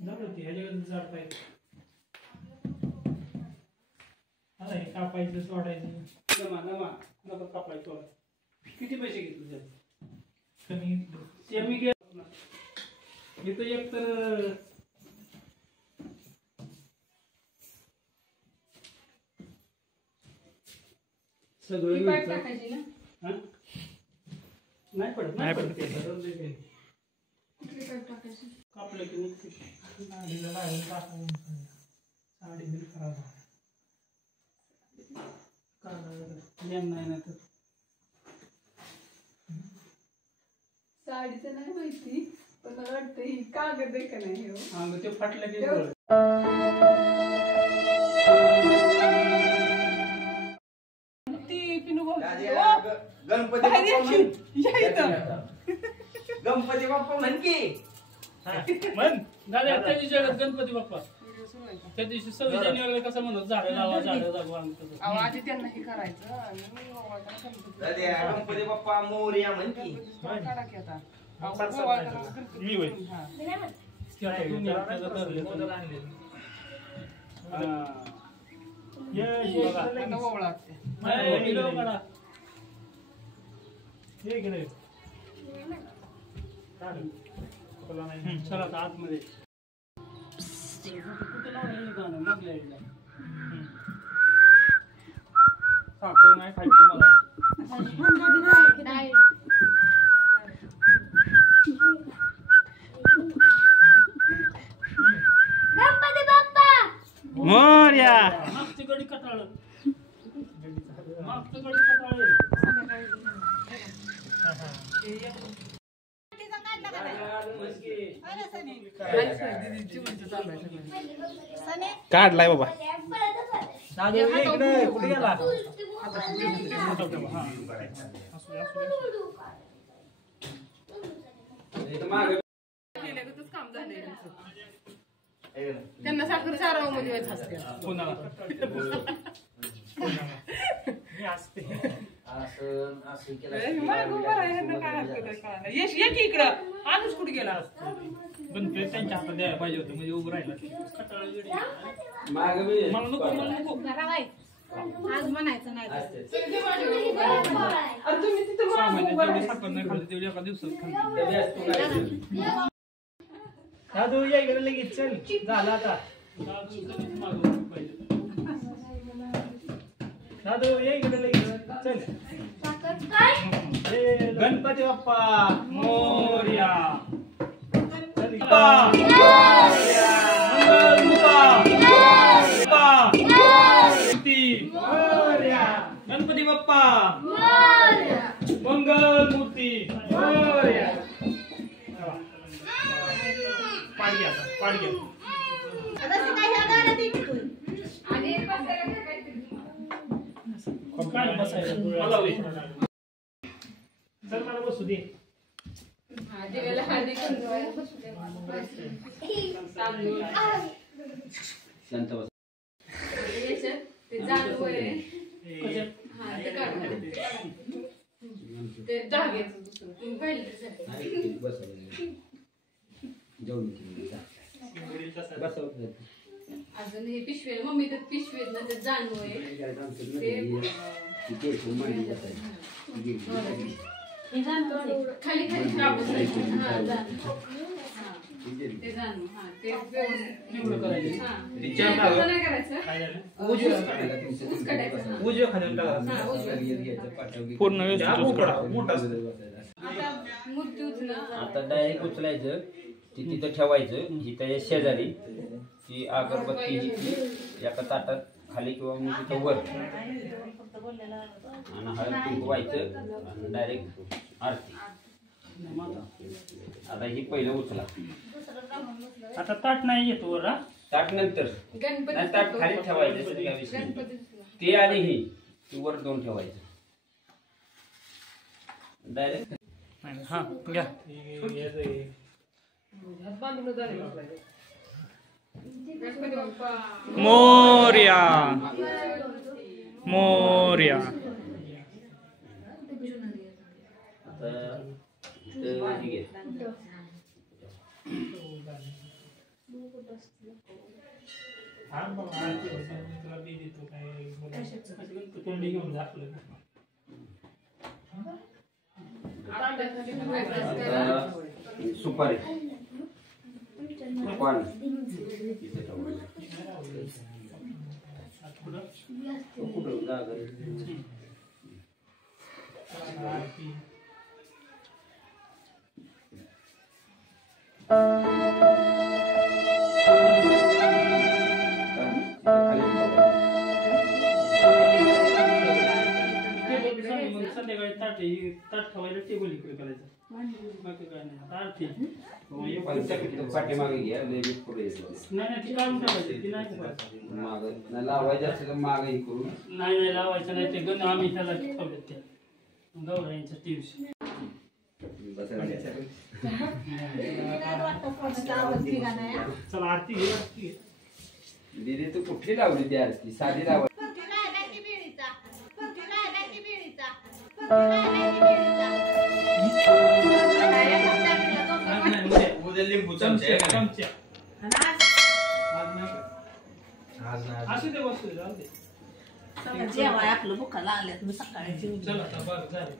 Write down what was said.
होती ह्याच्यावर झाड पाहिजे. हे कापायचं सोडायचं. नको कापायचं सोडा. किती पैसे घेतले कमी मी घेतो एक तर सगळं टाकायची ना. नाही पडत कापलं की मग साडीला लागून टाकावून साडी बिल खराब नाही तर साडीचं नाही माहिती पण मला वाटतं ही कागद आहे का नाही. हा ते फाटलं की गणपती बाप्पा म्हण की म्हण दादा त्या दिवशी गणपती बाप्पा त्या दिवशी 26 जानेवारीला कसं म्हणत झाडं लावा झाडं जगवा. आधी त्यांना हे करायचं गणपती बाप्पा मोरया म्हण की मी होय चला आता आतमध्ये साखर नाही खायची मला. गणपती बाप्पा मोरया. मागची गडी कटाळ मागची गडी कटाळ काढलाय बाबा. कुठे गेला काम झालंय त्यांना साखर चारावं मध्ये कोणाला इकडं आनुष कुठे गेला गणपती त्यांच्या हातात द्यायला पाहिजे होतं म्हणजे उभं राहिला. मला नको मला नको आज म्हणायचं नाही सामान्य साखर नाही खाल्ली तेवढी एका दिवसात खाल्ली. दादू या इकडे लगेच चल झाला आता. दादू या इकडे लगेच चल. गणपती बाप्पा मोरया. गणपती बाप्पा मंगल मूर्ती मोरया. पाडी आता पाडी चल मला बसू दे. शांत बस. ते जाणव आहे ते जागेचं दुसरं तुम्ही पाहिलं अजून हे पिशवे मम्मी तर पिशवेत ना ते जाणव आहे खाली खाली कापूस ते जाणव हा ते एवढं करायचं नाही करायचं पूर्ण मूर्ती उचला. आता डायरेक्ट उचलायचं ती तिथं ठेवायचं जिथं शेजारी ती अगरबत्ती घेतली एका ताटात खाली किंवा मग तिथं वर आणि हळद कुंकू व्हायचं आणि डायरेक्ट आरती. आता ही पहिलं उचला. आता ताट नाही येतो वर. ताट नंतर गणपती ताट खाली ठेवायचं ते आणि ही वर दोन ठेवायचं डायरेक्ट. हा घ्या. मोरया मोरया. आता हा बाबा आरती होते, मी तुला बी देतो काय बोलायचं. कोंडी घेऊन जा आपलं. आता सुपारी पान इथे ठेवायचं. कुठं जागा आहे? आरती. संध्याकाळी ताट ठेवायला टेबल इकडे करायचं. बाकी काय नाही. आरती. पाठीमागे घ्या लेडीज पुढे येतो. नाही ती काढून टाकायची, ती नाही करायची. मागं लावायचं असेल तर मागे हे करून नाही लावायचं नाही. ते गण आम्ही त्याला ठेवले त्या गौराईंच्या टीव्ही. चला आरती घे, आरती घे. दीदी तू कुठली लावली ती आरती? साधी लावायची. चमच्या असू दे, बसू दे, जाऊ दे. जेवाय आपलं भुका लागल्यात मी सकाळी चला आता बरं झालं.